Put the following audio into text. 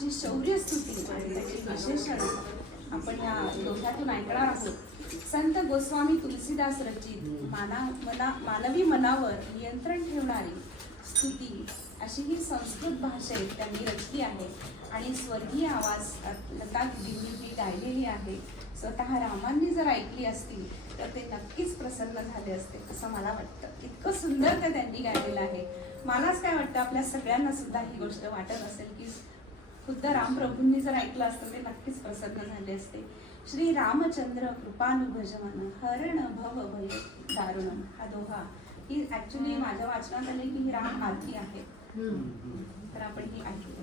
जी शौर्य स्तुती म्हणजे आणि त्याची विशेषण आपण या दोघातून ऐकणार आहोत. संत गोस्वामी तुलसीदास रचित माना मना मानवी मनावर नियंत्रण ठेवणारी स्तुती अशी ही संस्कृत भाषेत त्यांनी रचली आहे. आणि स्वर्गीय आवाज लता दिदींनी गायलेली आहे. स्वतः रामांनी जर ऐकली असती तर ते नक्कीच प्रसन्न झाले असते असं मला वाटतं. इतकं सुंदर ते त्यांनी गायलेलं आहे. मलाच काय वाटतं आपल्या सगळ्यांना सुद्धा ही गोष्ट वाटत असेल की खुद्द रामप्रभूंनी जर ऐकलं असतं ते नक्कीच प्रसन्न झाले असते. श्री रामचंद्र कृपानुभजमन हरण भव भय दारुणम. हा दोहा. ही ऍक्च्युली माझ्या वाचनात आले की ही राम आरती आहे. तर आपण ही ऐकूया.